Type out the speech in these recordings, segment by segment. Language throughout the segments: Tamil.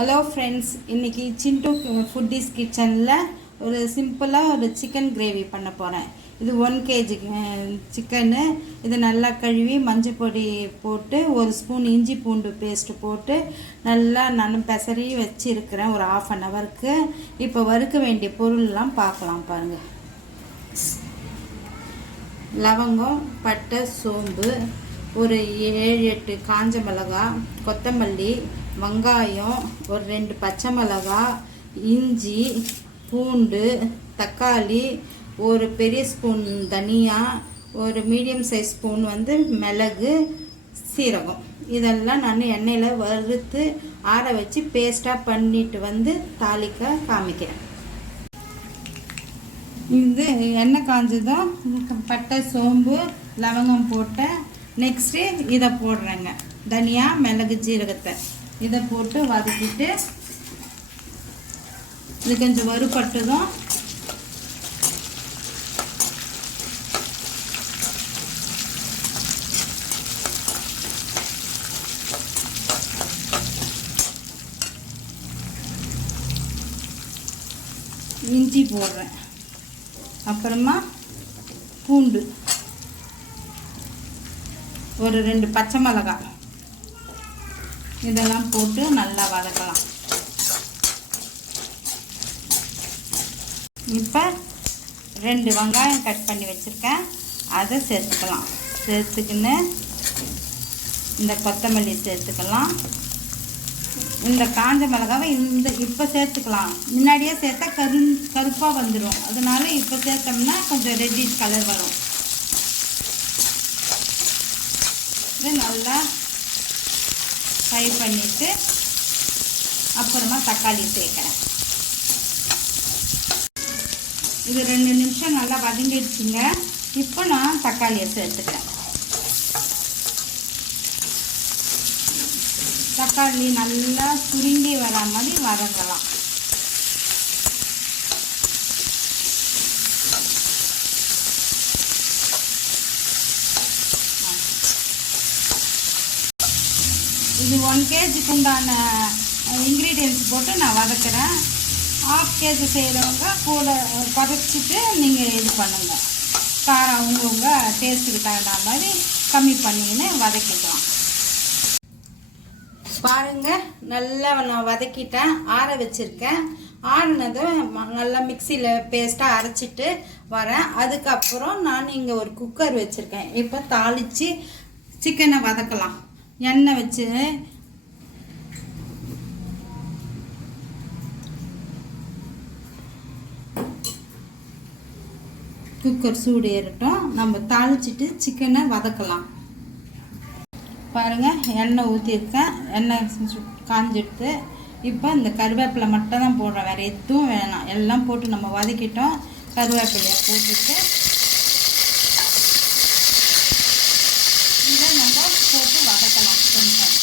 ஹலோ ஃப்ரெண்ட்ஸ், இன்றைக்கி சிண்டு ஃபுட்டீஸ் கிச்சனில் ஒரு சிம்பிளாக ஒரு சிக்கன் கிரேவி பண்ண போகிறேன். இது 1 kg சிக்கனு. இது நல்லா கழுவி மஞ்சள் பொடி போட்டு 1 ஸ்பூன் இஞ்சி பூண்டு பேஸ்ட்டு போட்டு நல்லா நான் பெசரி வச்சுருக்கிறேன் ஒரு 1/2 ஹவருக்கு. இப்போ வறுக்க வேண்டிய பொருள்லாம் பார்க்கலாம் பாருங்கள். லவங்கம், பட்டை, சோம்பு, ஒரு 7-8 காஞ்ச மிளகாய், கொத்தமல்லி, வெங்காயம், ஒரு 2 பச்சை மிளகாய், இஞ்சி, பூண்டு, தக்காளி, ஒரு பெரிய ஸ்பூன் தனியா, ஒரு மீடியம் சைஸ் ஸ்பூன் மிளகு, சீரகம். இதெல்லாம் நான் எண்ணெயில் வறுத்து ஆற வச்சு பேஸ்ட்டாக பண்ணிட்டு தாளிக்க காமிக்கிறேன். இது எண்ணெய் காஞ்சதும் பட்டை, சோம்பு, லவங்கம் போட்டேன். நெக்ஸ்ட்டு இதை போடுறேங்க. தனியா, மிளகு, ஜீரகத்தை இதை போட்டு வதக்கிட்டு இது கொஞ்சம் வறுபட்டதும் இஞ்சி போடுறேன். அப்புறமா பூண்டு, ஒரு 2 பச்சை மிளகாய், இதெல்லாம் போட்டு நல்லா வதக்கலாம். இப்போ 2 வெங்காயம் கட் பண்ணி வச்சுருக்கேன், அதை சேர்த்துக்கலாம். சேர்த்துக்கின்னு இந்த கொத்தமல்லி சேர்த்துக்கலாம். இந்த காஞ்ச மிளகாவை இப்போ சேர்த்துக்கலாம். முன்னாடியே சேர்த்தா கருப்பாக வந்துடும். அதனால இப்போ சேர்த்தோம்னா கொஞ்சம் ரெட்டிஷ் கலர் வரும். இது நல்லா ஃப்ரை பண்ணிவிட்டு அப்புறமா தக்காளி சேர்க்குறேன். இது 2 நிமிஷம் நல்லா வதங்கிடுச்சுங்க. இப்போ நான் தக்காளியை சேர்த்துக்கிறேன். தக்காளி நல்லா சுருங்கி வர மாதிரி வதங்கலாம். இது 1 kgக்கு உண்டான இன்க்ரீடியன்ஸ் போட்டு நான் வதக்கிறேன். 1/2 kg செய்கிறவங்க கூட குறைச்சிட்டு நீங்கள் இது பண்ணுங்கள். காரம் அவங்கவுங்க டேஸ்ட்டுக்கு தகுந்த மாதிரி கம்மி பண்ணின்னு வதக்கிக்கலாம். பாருங்கள், நல்லா நான் வதக்கிட்டேன், ஆற வச்சுருக்கேன். ஆறினதும் நல்லா மிக்சியில் பேஸ்ட்டாக அரைச்சிட்டு வரேன். அதுக்கப்புறம் நான் இங்கே ஒரு குக்கர் வச்சுருக்கேன். இப்போ தாளித்து சிக்கனை வதக்கலாம். எண்ணெய் வச்சு குக்கர் சூடு ஏறட்டும். நம்ம தாளிச்சிட்டு சிக்கனை வதக்கலாம். பாருங்கள், எண்ணெய் ஊற்றிருக்கேன். எண்ணெய் காஞ்சிடுத்து. இப்போ இந்த கருவேப்பிலை மட்டும் தான் போடுறேன், வேறு எதுவும் வேணாம். எல்லாம் போட்டு நம்ம வதக்கிட்டோம். கருவேப்பிலையை போட்டுட்டு இதை நம்ம போட்டு வதக்கலாம் கொஞ்சம்.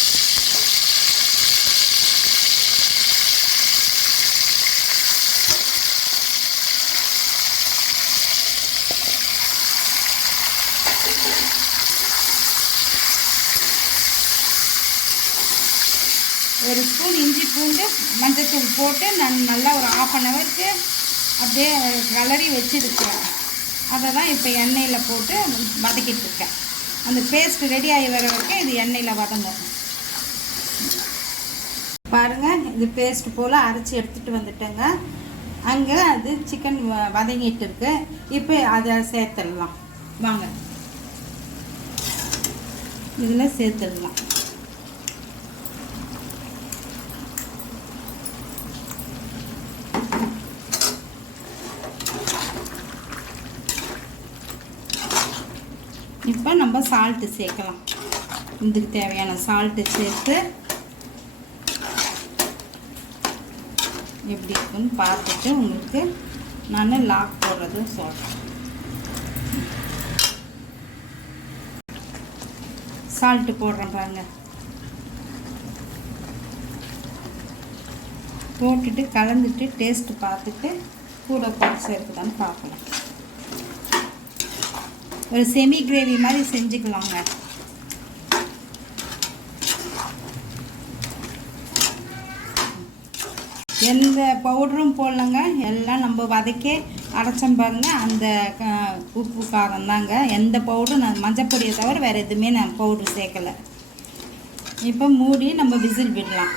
ஒரு ஸ்பூன் இஞ்சி பூண்டு மஞ்சத்தூள் போட்டு நான் நல்லா ஒரு 1/2 ஹவருக்கு அப்படியே கலரி வச்சுருக்கேன். அதை தான் இப்போ எண்ணெயில் போட்டு வதக்கிட்டு இருக்கேன். அந்த பேஸ்ட் ரெடி ஆகி வர வரைக்கும் இது எண்ணெயில் வதங்கும். பாருங்கள், இது பேஸ்ட் போல் அரைச்சி எடுத்துகிட்டு வந்துட்டேங்க. அங்கே அது சிக்கன் வதங்கிட்டு இருக்கு. இப்போ அதை சேர்த்துடலாம். வாங்க, இதில் சேர்த்துடலாம். இப்போ நம்ம சால்ட்டு சேர்க்கலாம். இதுக்கு தேவையான சால்ட்டு சேர்த்து எப்படி இருக்குன்னு பார்த்துட்டு உங்களுக்கு நான் லாக் போடுறதும் சொல்கிறேன். சால்ட்டு போடுறேன் பாருங்கள். போட்டுட்டு கலந்துட்டு டேஸ்ட்டு பார்த்துட்டு கூட குறைச்சி இருக்குதான்னு பார்க்கலாம். ஒரு செமி கிரேவி மாதிரி செஞ்சுக்கலாங்க. எந்த பவுடரும் போடலங்க, எல்லாம் நம்ம வதக்கி அரைச்சோம் பாருங்கள். அந்த உப்பு காரம் தாங்க. எந்த பவுடரும் நான் மஞ்சப்பொடியை தவிர வேறு எதுவுமே நான் பவுட்ரு சேர்க்கலை. இப்போ மூடி நம்ம விசில் விடலாம்.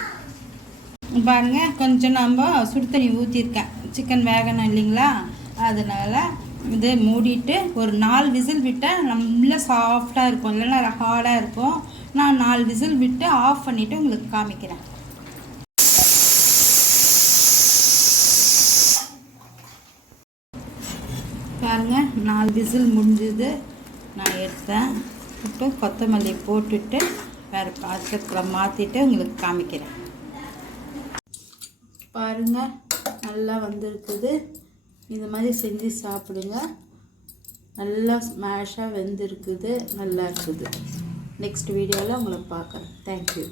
பாருங்கள், கொஞ்சம் நம்ம சுடு தண்ணி ஊற்றிருக்கேன், சிக்கன் வேகணும் இல்லைங்களா, அதனால் இது மூடிட்டு ஒரு 4 விசில் விட்டால் நல்லா சாஃப்டாக இருக்கும், இல்லைன்னா ஹார்டாக இருக்கும். நான் 4 விசில் விட்டு ஆஃப் பண்ணிவிட்டு உங்களுக்கு காமிக்கிறேன். பாருங்கள், 4 விசில் முடிஞ்சது, நான் எடுத்தேன். இப்போ கொத்தமல்லி போட்டுட்டு வேறு பாத்திரத்தில் மாற்றிட்டு உங்களுக்கு காமிக்கிறேன். பாருங்கள், நல்லா வந்திருக்குது. இந்த மாதிரி செஞ்சு சாப்பிடுங்க. நல்லா ஸ்மாஷாக வெந்திருக்குது, நல்லா இருக்குது. நெக்ஸ்ட் வீடியோவில் உங்களை பார்க்குறேன். தேங்க்யூ.